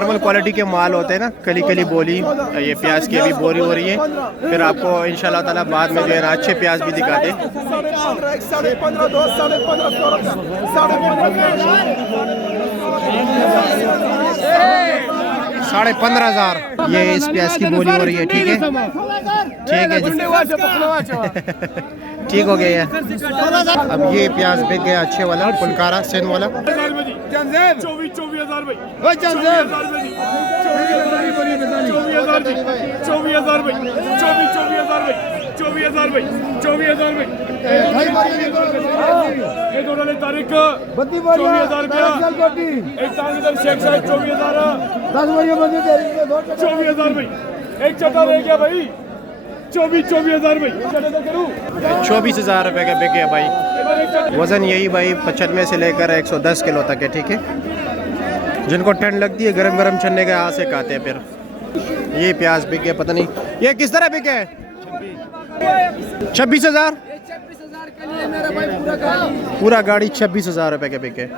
Normal quality के माल होते हैं ना, कली कली बोली, ये प्याज की अभी बोरी हो रही है। फिर आपको इंशाल्लाह ताला बाद में जो है ना अच्छे प्याज भी दिखाते। 15,500 ये इस प्याज की बोली हो रही है। ठीक है, ठीक है जी ठीक हो गया है। अब ये प्याज बिक गया अच्छे वाला, फुलकारा सेन वाला। 24,000 रुपये का बिक गया भाई। वज़न यही भाई 95 से लेकर 110 किलो तक है। ठीक है, जिनको ठंड लगती है गरम गरम चने के हाथ से खाते हैं। फिर ये प्याज बिक गया, पता नहीं ये किस तरह बिके है। 26,000 पूरा गाड़ी 26,000 रुपये के बिके।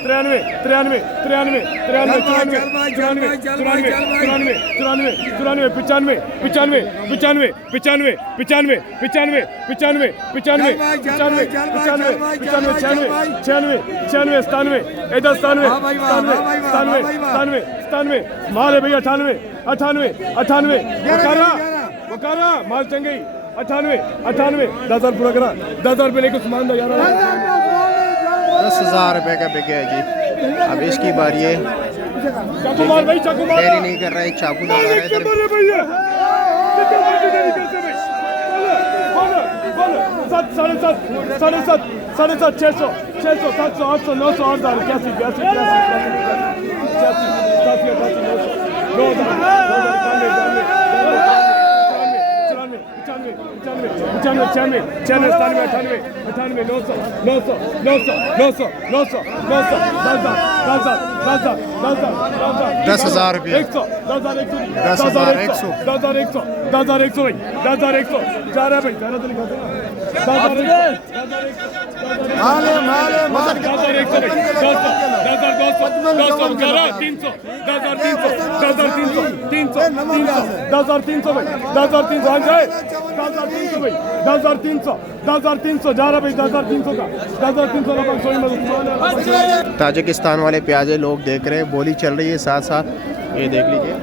97 माल है भैया। 98 माल चंगी। 98 10,000 पूरा करा। 10,000 रुपये लेकर सामान दो यार। 10,000 रुपये का बिक गया जी। अब इसकी बारी है। देरी नहीं कर रहा है, चाकू लगा रहा है। 7,500 600 700 800 900 $10,000 रुपये। 10,100 जा रहा है भाई। 10,300 जा रहा भाई। 10,300 का 10,300 ताजिकिस्तान वाले प्याजे लोग देख रहे हैं, बोली चल रही है साथ साथ, ये देख लीजिए।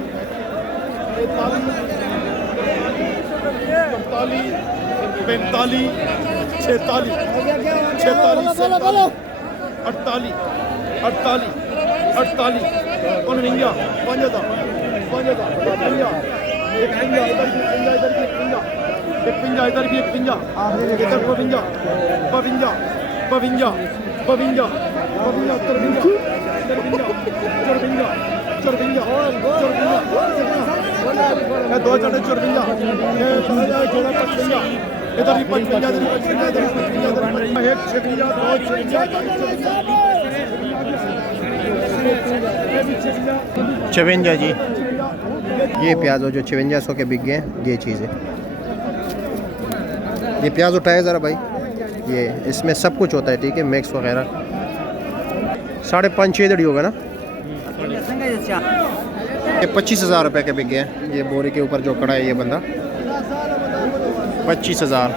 45 46 48 52 जी, ये प्याज हो जो 5200 के बिक गए। ये चीज़ है, ये प्याज उठाए ज़रा भाई। ये इसमें सब कुछ होता है। ठीक है, मिक्स वगैरह 5.5-6 दड़ी होगा ना। ये 25,000 रुपये के बिक गए। ये बोरे के ऊपर जो कड़ा है ये बंदा 25,000।